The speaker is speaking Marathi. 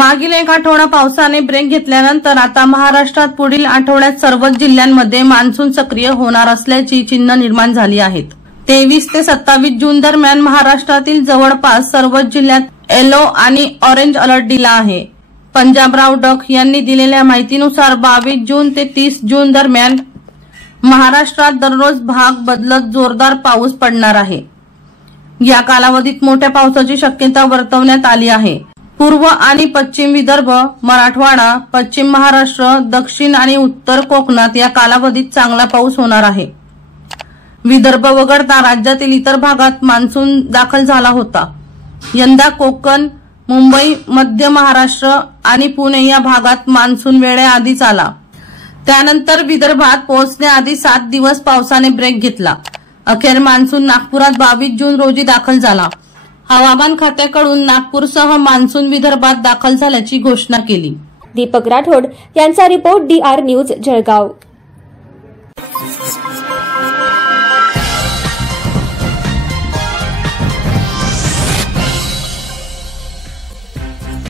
मागील एक आठवडा पावसाने ब्रेक घेतल्यानंतर आता महाराष्ट्रात पुढील आठवड्यात सर्वच जिल्ह्यांमध्ये मान्सून सक्रिय होणार असल्याची चिन्ह निर्माण झाली आहेत। 23 ते 27 जून दरम्यान महाराष्ट्रातील जवळपास सर्वच जिल्ह्यात येलो आणि ऑरेंज अलर्ट दिला आहे। पंजाबराव डक यांनी दिलेल्या माहितीनुसार 22 जून ते 30 जून दरम्यान महाराष्ट्रात दररोज भाग बदलत जोरदार पाऊस पडणार आहे। या कालावधीत मोठ्या पावसाची शक्यता वर्तवण्यात आली आहे। पूर्व आणि पश्चिम विदर्भ, मराठवाडा, पश्चिम महाराष्ट्र, दक्षिण आणि उत्तर कोकणात या कालावधीत चांगला पाऊस होणार आहे। विदर्भ वगळता राज्यातील इतर भागात मान्सून दाखल झाला होता। यंदा कोकण, मुंबई, मध्य महाराष्ट्र आणि पुणे या भागात मान्सून वेळेआधीच आला। त्यानंतर विदर्भात पोहोचण्याआधी 7 दिवस पावसाने ब्रेक घेतला। अखेर मान्सून नागपुरात 22 जून रोजी दाखल झाला। हवामान खात्याकडून नागपूरसह मान्सून विदर्भात दाखल झाल्याची घोषणा केली। दीपक राठोड यांचा रिपोर्ट DR न्यूज जळगाव।